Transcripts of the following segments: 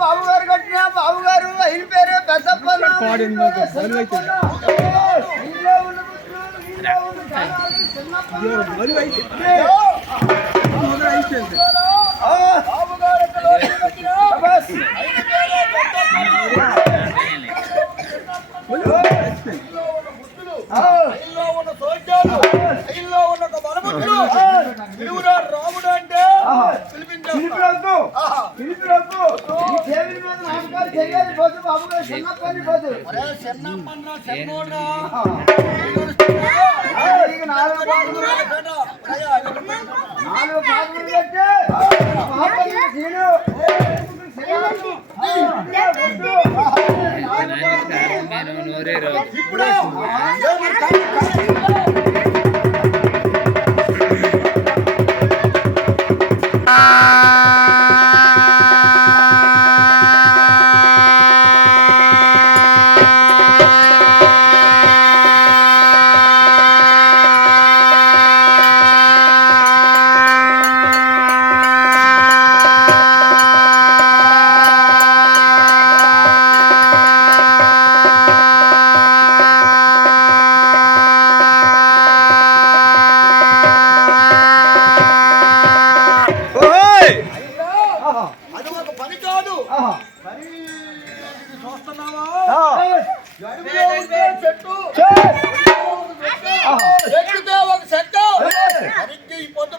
బాబుగారు కట్టిన బాబుగారు అయిన పేరు పెద్దప్ప రాముడు అంటే ఇప్పుడు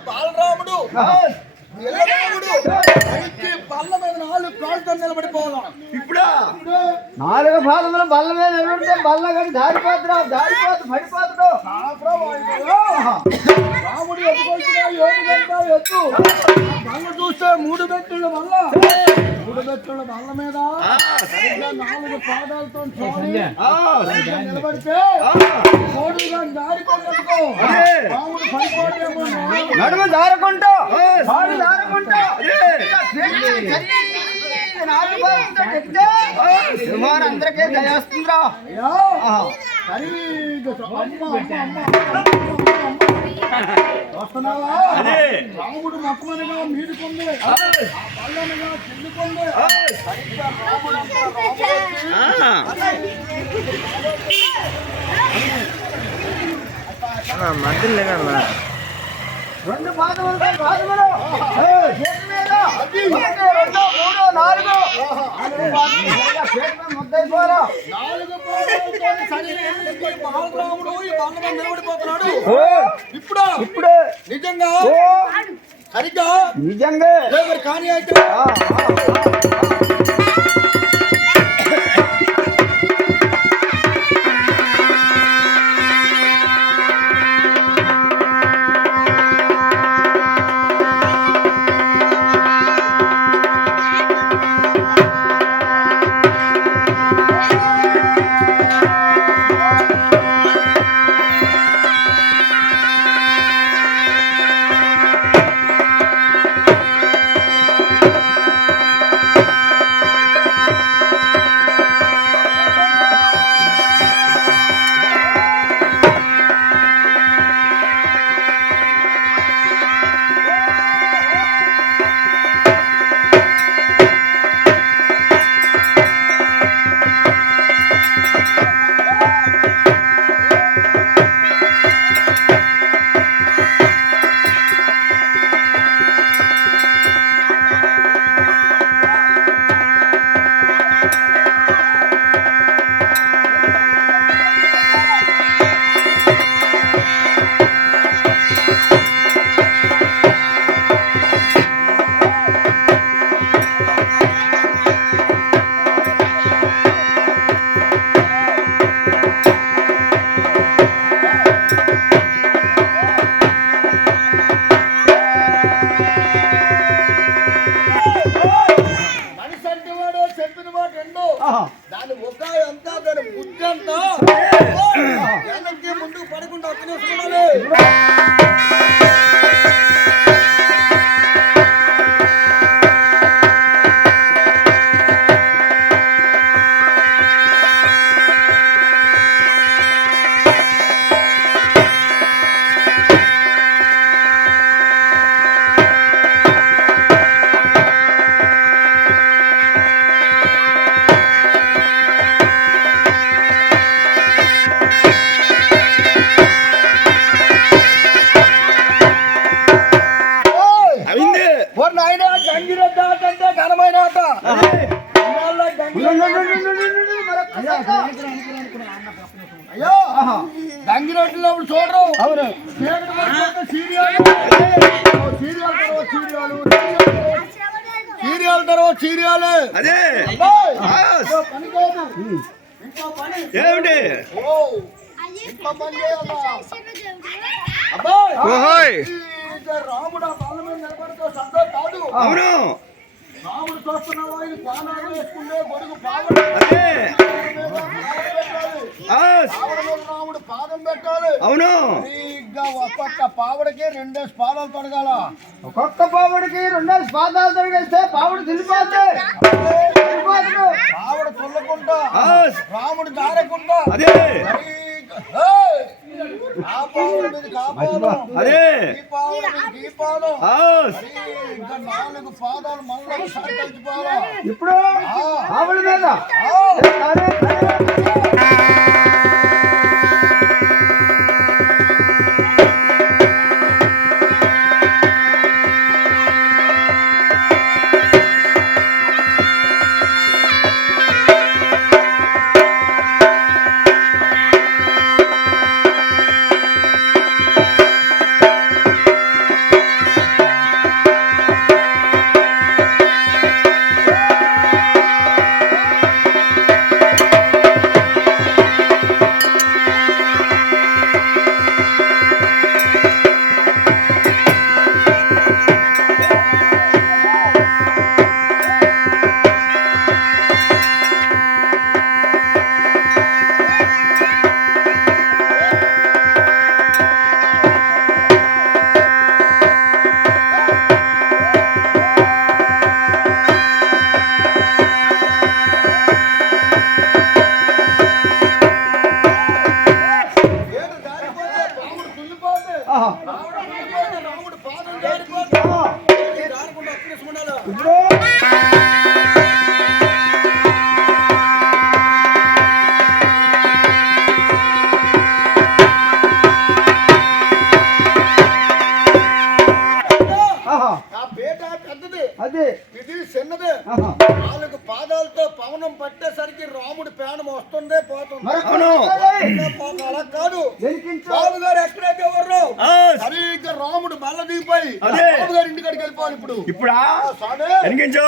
బాలరాముడు ఇప్పుడు 4 పాదములు బల్ల మీద నిలబడితే బల్ల కానీ దారిపోతురా పడిపోతుడు రాముడు ఎత్తు బల్ల చూస్తే 3 బెట్టుల బల్ల మీద 4 పాదాలతో నిలబడితే రాముడు పడిపోతేమో నడుము జారుకుంటూ అందరికీ దయాస్తుందిరా వస్తున్నావా రాముడు మొక్కమనిగా మీదుకుంది పల్లనిగా చెల్లుకుంది మధ్యలో లేదమ్మా 2 పాదములు 2 3 4 ముద్దైపోరా 4 బాలరాముడు ఈ బంధం నిలబడిపోతున్నాడు ఇప్పుడు నిజంగా సరిగ్గా నిజంగా కానీ అయితే దాని ముఖ అంతా దాని బుద్ధి అంతా వెనక్కి ముందుకు పడకుండా తినేసుకున్నాను గంగిరెద్ద ఆట అంటే ఘనమైన ఆట. అయ్యో గంగిరెడ్డిలో చూడరు. సీరియల్ తర్వాత సీరియల్. అదే పని కాదు ఇంకో పని. ఏమిటి? ఇంకో పని అబ్బాయి రాముడు ఆ బాల మీద నిలబడితే సంతో కాదు. అవును. రాముడు చూస్తున్నావా ఇది బాణాలు వేసుకుంటే గొడుగు పావుడు. రాముడు పాదం పెట్టాలి. అవును. ఒక్కొక్క పావుడికి 2 పాదాలు తొడగాల. ఒక్కొక్క పావుడికి 2 పాదాలు తొడిగేస్తే పావుడు తిరిగిపోతే పావుడు తుల్లకుంటా రాముడు జారకుంటా. అదే ఆ పావుడి మీద కాపాలం. అదే ఈ పావుడి మీద ఈ పాదం. ఇంకా 4 పాదాలు మళ్ళీ కలిసిపోవాలా. ఇప్పుడు పావుల మీద రాముడు పాదం జారిపోతే జారకుండా అక్కడ అదే ఇది చిన్నదే. 4 పాదాలతో పవనం పట్టేసరికి రాముడి ప్రాణం వస్తుందే పోతుంది. అలా కాదు బాబు గారు ఎక్కడైతే ఎవరు సరిగ్గా రాముడు బల్ల దిగిపోయి బాబు గారు ఇంటికాడికి వెళ్ళిపోవాలి. ఇప్పుడు ఇప్పుడా? ఎనికించు.